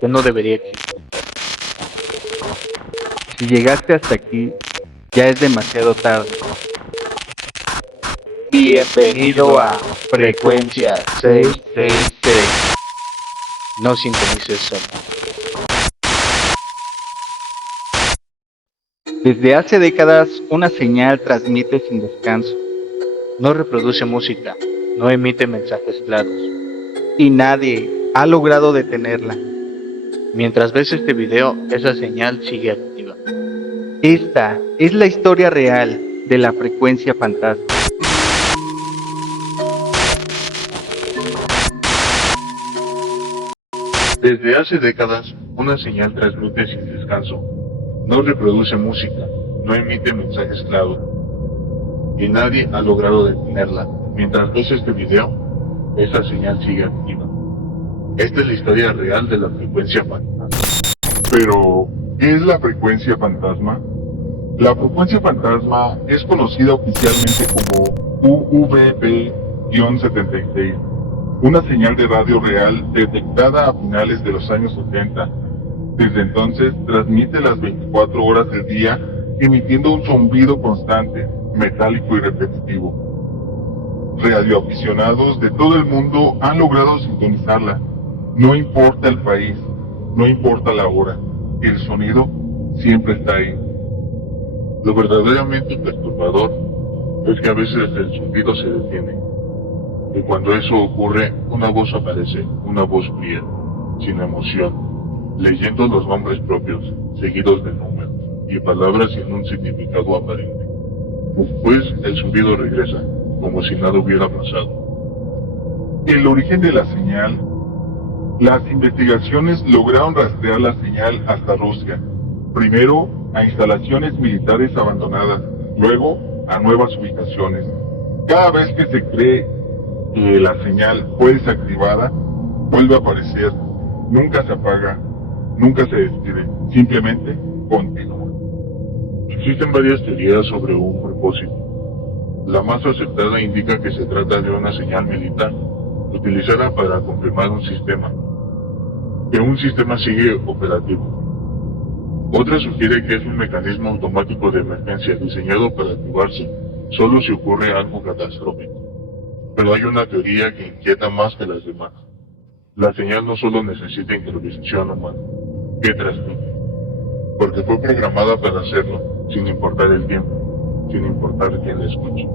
que no debería existir. Si llegaste hasta aquí, ya es demasiado tarde. Bienvenido a Frecuencia 666. No sintonices solo. Desde hace décadas, una señal transmite sin descanso No reproduce música, no emite mensajes claros. y nadie ha logrado detenerla. Mientras ves este video, esa señal sigue activa. Esta es la historia real de la frecuencia fantasma. Desde hace décadas, una señal transmite sin descanso. No reproduce música, no emite mensajes claros. Y nadie ha logrado detenerla. Mientras ves este video, esa señal sigue activa. Esta es la historia real de la frecuencia fantasma. Pero, ¿qué es la frecuencia fantasma? La frecuencia fantasma es conocida oficialmente como UVB-76, una señal de radio real detectada a finales de los años 70. Desde entonces transmite las 24 horas del día, emitiendo un zumbido constante, metálico y repetitivo. Radioaficionados de todo el mundo han logrado sintonizarla. No importa el país, no importa la hora, el sonido siempre está ahí. Lo verdaderamente perturbador es que a veces el zumbido se detiene. Y cuando eso ocurre, una voz aparece, una voz fría, sin emoción, leyendo los nombres propios, seguidos de números y palabras sin un significado aparente. Después el zumbido regresa, como si nada hubiera pasado. El origen de la señal. Las investigaciones lograron rastrear la señal hasta Rusia. Primero a instalaciones militares abandonadas, luego a nuevas ubicaciones. Cada vez que se cree que la señal fue desactivada, vuelve a aparecer, nunca se apaga, nunca se despide, simplemente continúa. Existen varias teorías sobre un propósito. La más aceptada indica que se trata de una señal militar, utilizada para confirmar un sistema, que un sistema sigue operativo. Otra sugiere que es un mecanismo automático de emergencia diseñado para activarse solo si ocurre algo catastrófico. Pero hay una teoría que inquieta más que las demás. La señal no solo necesita intervención humana, que transmite, porque fue programada para hacerlo, sin importar el tiempo, sin importar quién la escuche.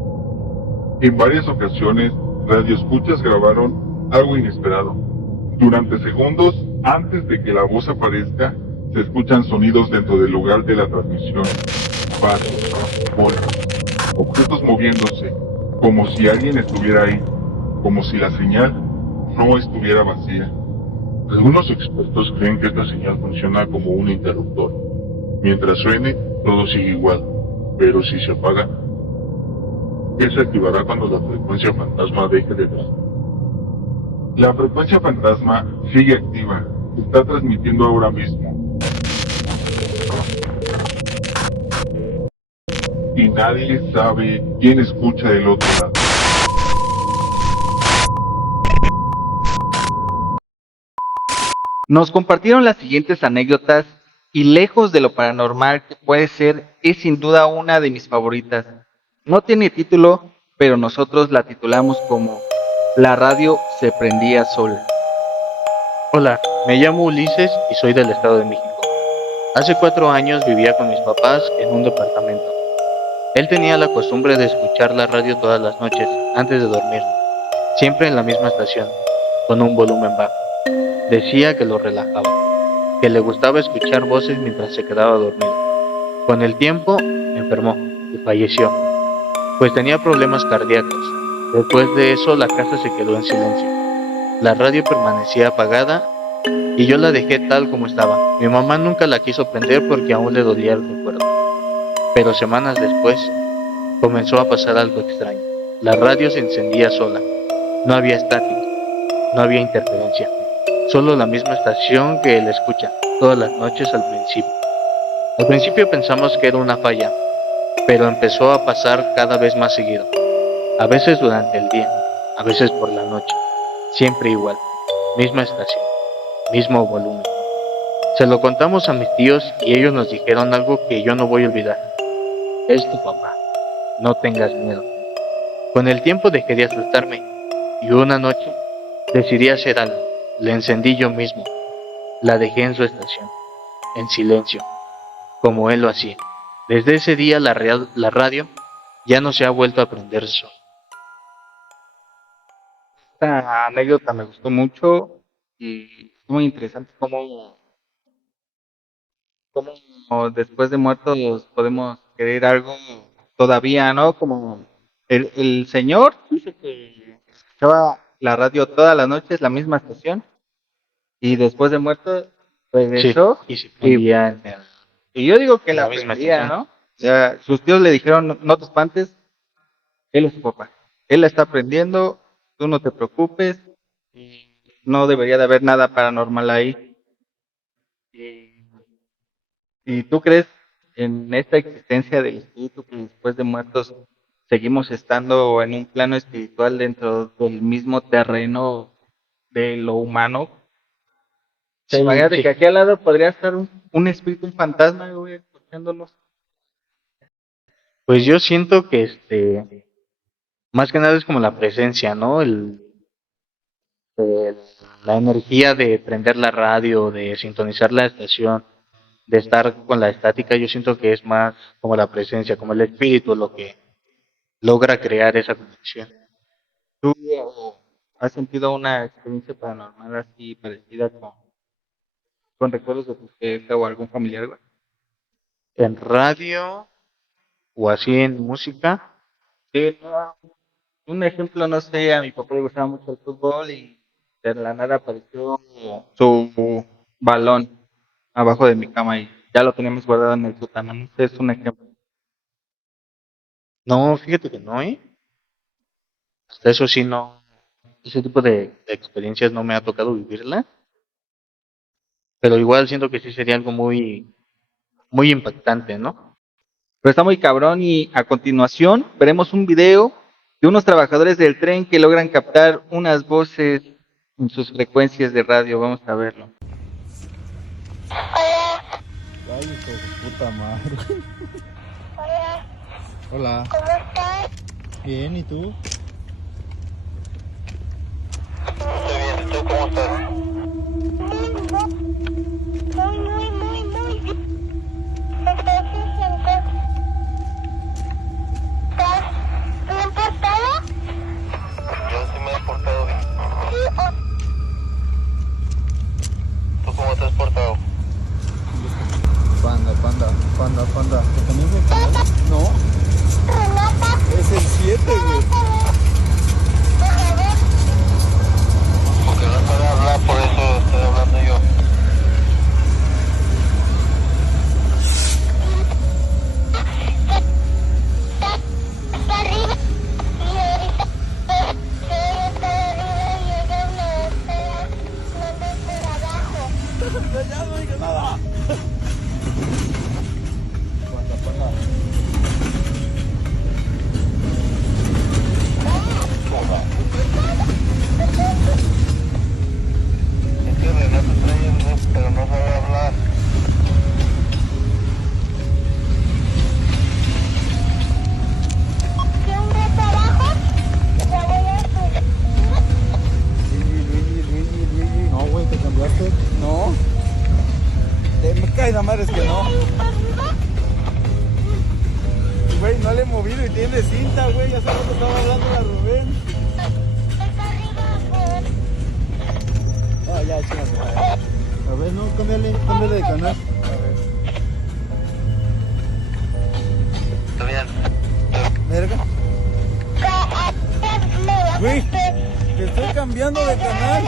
En varias ocasiones, radioescuchas grabaron algo inesperado. Durante segundos, antes de que la voz aparezca, se escuchan sonidos dentro del lugar de la transmisión. Pasos, golpes, objetos moviéndose, como si alguien estuviera ahí, como si la señal no estuviera vacía. Algunos expertos creen que esta señal funciona como un interruptor. Mientras suene, todo sigue igual, pero si se apaga, ¿qué se activará cuando la frecuencia fantasma deje de transmitir? La frecuencia fantasma sigue activa, está transmitiendo ahora mismo. Y nadie sabe quién escucha del otro lado. Nos compartieron las siguientes anécdotas y lejos de lo paranormal que puede ser, es sin duda una de mis favoritas. No tiene título, pero nosotros la titulamos como La radio se prendía sola. Hola, me llamo Ulises y soy del Estado de México. Hace 4 años vivía con mis papás en un departamento. Él tenía la costumbre de escuchar la radio todas las noches, antes de dormir, siempre en la misma estación, con un volumen bajo. Decía que lo relajaba, que le gustaba escuchar voces mientras se quedaba dormido. Con el tiempo, enfermó y falleció, pues tenía problemas cardíacos. Después de eso, la casa se quedó en silencio. La radio permanecía apagada y yo la dejé tal como estaba. Mi mamá nunca la quiso prender porque aún le dolía el recuerdo. Pero semanas después, comenzó a pasar algo extraño. La radio se encendía sola. No había estática, no había interferencia. Solo la misma estación que él escucha todas las noches al principio. Al principio pensamos que era una falla, pero empezó a pasar cada vez más seguido. A veces durante el día, a veces por la noche. Siempre igual. Misma estación, mismo volumen. Se lo contamos a mis tíos y ellos nos dijeron algo que yo no voy a olvidar. Es tu papá, no tengas miedo. Con el tiempo dejé de asustarme y una noche decidí hacer algo. La encendí yo mismo, la dejé en su estación, en silencio, como él lo hacía. Desde ese día la radio ya no se ha vuelto a prender sola. Esta anécdota me gustó mucho y es muy interesante cómo después de muertos podemos querer algo todavía, ¿no? Como el señor dice que escuchaba la radio todas las noches, la misma estación, y después de muerto Sí, regresó y se y, prendía en y yo digo que la la misma aprendía, estación. ¿no? O sea, sus tíos le dijeron, no, no te espantes, él es tu papá, él la está aprendiendo, tú no te preocupes, y no debería de haber nada paranormal ahí. Y, y tú crees en esta existencia del espíritu que después de muertos seguimos estando en un plano espiritual dentro del mismo terreno de lo humano. O sea, Sí, imagínate sí. que aquí al lado podría estar un espíritu, un fantasma, güey, escuchándolos. Pues yo siento que más que nada es como la presencia, ¿no? El- la energía de prender la radio, de sintonizar la estación, de estar con la estática, yo siento que es más como la presencia, como el espíritu lo que logra crear esa conexión. ¿Tú has sentido una experiencia paranormal así parecida con recuerdos de tu jefe o algún familiar, güey? En radio o así en música, Sí, no, un ejemplo, no sé, a mi papá le gustaba mucho el fútbol y de la nada apareció su balón abajo de mi cama y ya lo teníamos guardado en el sótano. No sé, es un ejemplo. no, fíjate que no, ¿eh? Hasta eso sí no, ese tipo de experiencias no me ha tocado vivirla, pero igual siento que sí sería algo muy impactante, ¿no? Pero está muy cabrón y a continuación veremos un video de unos trabajadores del tren que logran captar unas voces en sus frecuencias de radio. Vamos a verlo. Ay, hijo de puta madre. Hola. ¿Cómo estás? Bien, ¿y tú? Estoy bien, ¿tú cómo estás? Muy bien. ¿Estás bien portado? Yo sí me he portado bien. Sí, ¿tú cómo te has portado? Panda. ¿Te también fue panda? No, es el 7, güey. Porque no sabe hablar, por eso estoy hablando yo. Está arriba y ahorita está arriba y ella me está mandando por abajo. Ya no dije nada. Panda. Es que Renato trae un voz, pero no sabe hablar. ¿Qué un reto abajo? Ya voy a subir. Luigi. No, güey, ¿te cambiaste? No. Me cae la madre, es que no. Güey, no le he movido y tiene cinta, güey. Ya sabes que estaba hablando a Rubén. Está arriba, por... Ah, ya, chingate. A ver, no, cámbiale de canal. Está bien. Verga. Güey, te estoy cambiando de canal.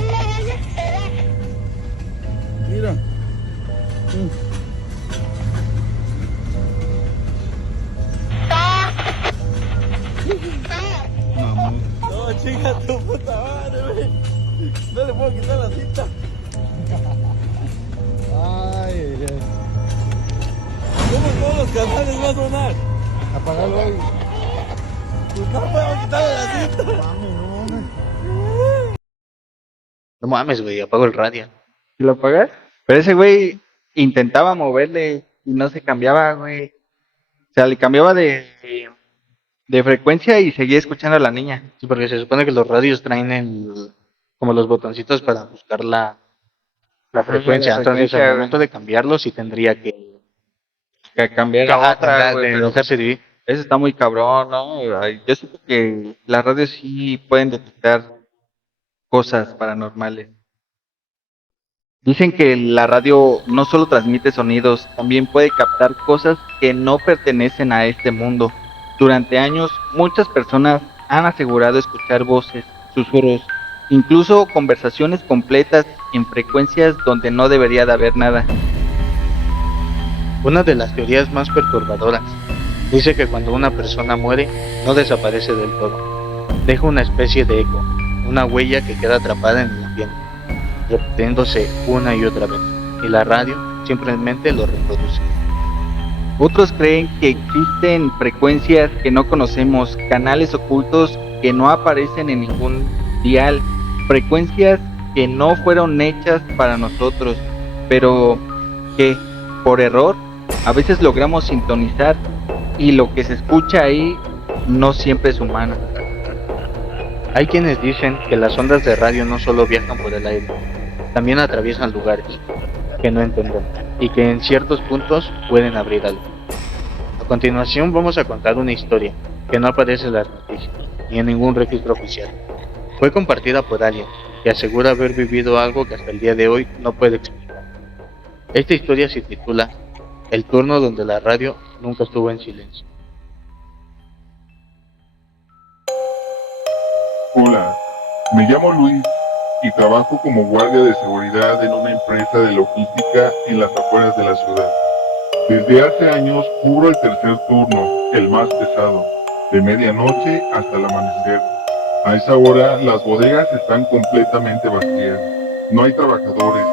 Mira. Mamón. No, chinga tu puta madre, güey. No le puedo quitar la cinta. Ay. ¿Cómo todos los canales va a sonar? Apagalo ahí. Pues no puedo quitarle la cinta. Mami, no. No mames, güey, apago el radio. ¿Y lo apagas? Pero ese güey intentaba moverle y no se cambiaba, güey. O sea, le cambiaba de frecuencia y seguía escuchando a la niña. Sí, porque se supone que los radios traen como los botoncitos para buscar la Ajá, frecuencia. la Entonces, frecuencia, al güey. momento de cambiarlo, sí tendría Que cambiar a Ajá, otra, güey, de pero dejarse dividir. eso está muy cabrón, ¿no? Ay, yo siento que las radios sí pueden detectar cosas paranormales. Dicen que la radio no solo transmite sonidos, también puede captar cosas que no pertenecen a este mundo. Durante años, muchas personas han asegurado escuchar voces, susurros, incluso conversaciones completas en frecuencias donde no debería de haber nada. Una de las teorías más perturbadoras dice que cuando una persona muere, no desaparece del todo. Deja una especie de eco, una huella que queda atrapada en el ambiente, repitiéndose una y otra vez, y la radio simplemente lo reproduce. Otros creen que existen frecuencias que no conocemos, canales ocultos que no aparecen en ningún dial, frecuencias que no fueron hechas para nosotros, pero que por error a veces logramos sintonizar y lo que se escucha ahí no siempre es humano. Hay quienes dicen que las ondas de radio no solo viajan por el aire, también atraviesan lugares que no entendemos y que en ciertos puntos pueden abrir algo. A continuación vamos a contar una historia que no aparece en las noticias ni en ningún registro oficial. Fue compartida por alguien que asegura haber vivido algo que hasta el día de hoy no puede explicar. Esta historia se titula El turno donde la radio nunca estuvo en silencio. Hola, me llamo Luis y trabajo como guardia de seguridad en una empresa de logística en las afueras de la ciudad. Desde hace años cubro el tercer turno, el más pesado, de medianoche hasta el amanecer. A esa hora las bodegas están completamente vacías. No hay trabajadores,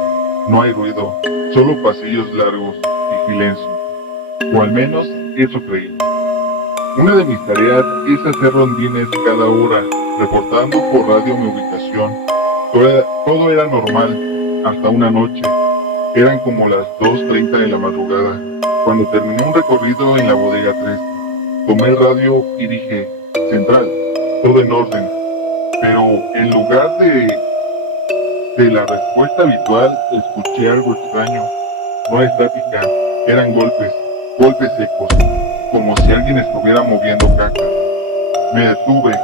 no hay ruido, solo pasillos largos y silencio. O al menos eso creí. Una de mis tareas es hacer rondines cada hora, reportando por radio mi ubicación. Todo era normal, hasta una noche. Eran como las 2:30 de la madrugada, cuando terminé un recorrido en la bodega 3. Tomé el radio y dije, Central, todo en orden. Pero en lugar de la respuesta habitual, escuché algo extraño. No estática, eran golpes secos, como si alguien estuviera moviendo cajas. Me detuve,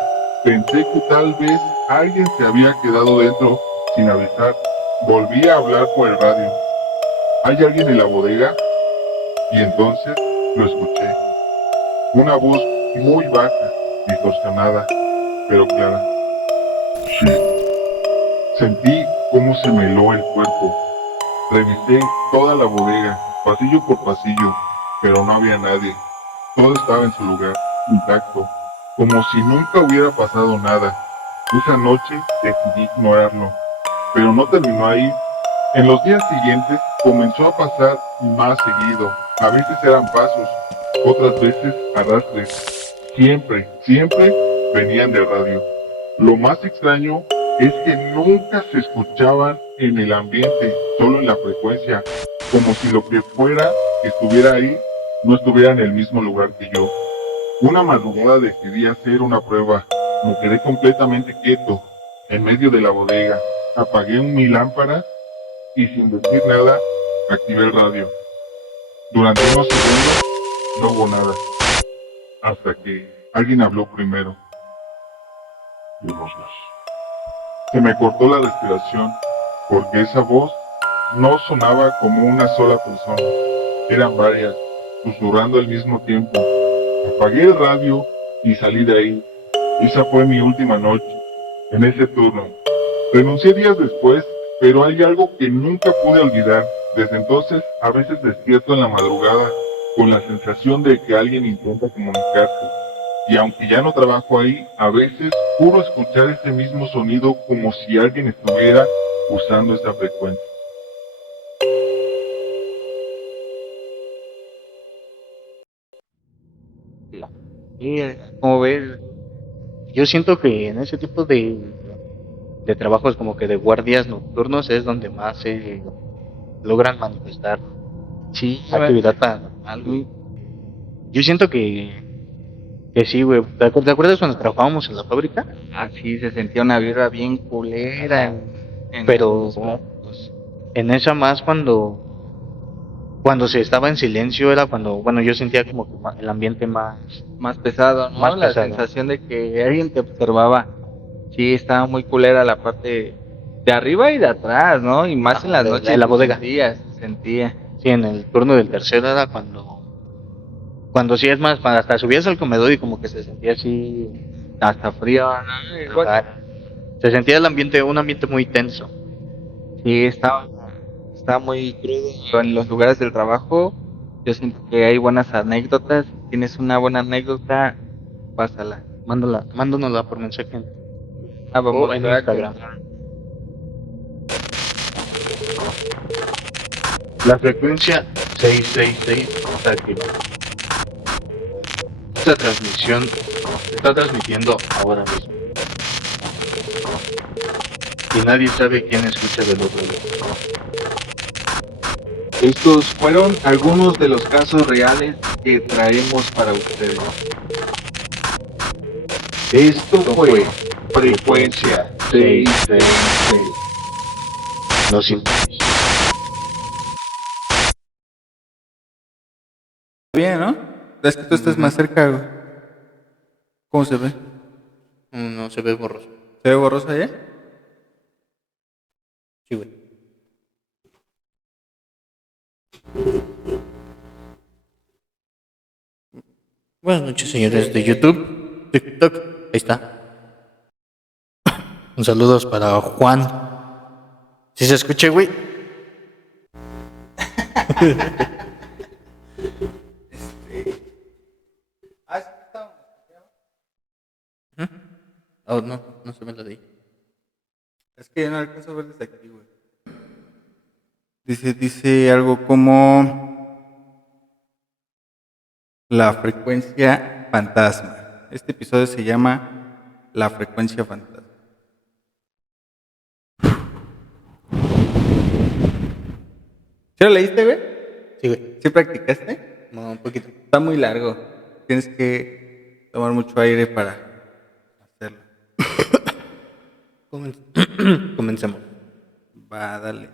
pensé que tal vez alguien se había quedado dentro sin avisar. Volví a hablar por el radio. ¿Hay alguien en la bodega? Y entonces lo escuché. Una voz muy baja, distorsionada, pero clara. Sí. Sentí cómo se me heló el cuerpo. Revisé toda la bodega, pasillo por pasillo, pero no había nadie. Todo estaba en su lugar, intacto, como si nunca hubiera pasado nada. Esa noche decidí ignorarlo, pero no terminó ahí. En los días siguientes comenzó a pasar más seguido. A veces eran pasos, otras veces arrastres. Siempre venían de radio. Lo más extraño es que nunca se escuchaban en el ambiente, solo en la frecuencia, como si lo que fuera que estuviera ahí no estuviera en el mismo lugar que yo. Una madrugada decidí hacer una prueba. Me quedé completamente quieto, en medio de la bodega. Apagué mi lámpara y sin decir nada, activé el radio. Durante unos segundos no hubo nada, hasta que alguien habló primero. Dios. Se me cortó la respiración, porque esa voz no sonaba como una sola persona. Eran varias, susurrando al mismo tiempo. Apagué el radio y salí de ahí. Esa fue mi última noche, en ese turno. Renuncié días después, pero hay algo que nunca pude olvidar. Desde entonces, a veces despierto en la madrugada con la sensación de que alguien intenta comunicarse. Y aunque ya no trabajo ahí, a veces juro escuchar ese mismo sonido como si alguien estuviera usando esa frecuencia. Y como ves, Yo siento que en ese tipo de trabajos como que de guardias nocturnos es donde más se logran manifestar Sí, actividad paranormal, güey. Yo siento que sí, güey. ¿Te acuerdas cuando trabajábamos en la fábrica? así se sentía una vibra bien culera en Pero los cuartos. en esa más cuando se estaba en silencio era cuando, bueno, yo sentía como que el ambiente Más pesado, ¿no? más La pesado. sensación de que alguien te observaba. Sí, estaba muy culera la parte de arriba y de atrás, ¿no? Y más en las de- noches en la se bodega. se sentía. Sí, en el turno del tercero era cuando sí es más, hasta subías al comedor y como que se sentía así, Hasta frío, ¿no? Bueno, ajá, se sentía un ambiente muy tenso. sí, estaba muy crudo en los lugares del trabajo. Yo siento que hay buenas anécdotas. Si tienes una buena anécdota, pásala. Mándanosla por mensaje Vamos o en a Instagram. contar. La frecuencia 666 está activa. Esta transmisión se está transmitiendo ahora mismo. Y nadie sabe quién escucha del otro lado. Estos fueron algunos de los casos reales que traemos para ustedes. Esto fue Frecuencia 666. Lo siento. Bien, ¿no? Es que tú estás más cerca, güey. ¿Cómo se ve? No se ve borroso. ¿Se ve borroso allá? Sí, güey. Buenas noches, señores de YouTube, TikTok. Ahí está. Un saludos para Juan. ¿Sí se escucha, güey? Oh, no se me la di. Es que no alcanzo a ver desde aquí, güey. Dice algo como la frecuencia fantasma. Este episodio se llama La frecuencia fantasma. ¿Sí lo leíste, güey? Sí, güey. ¿Sí practicaste? No, un poquito. Está muy largo. Tienes que tomar mucho aire para hacerlo. Comencemos. Va, dale.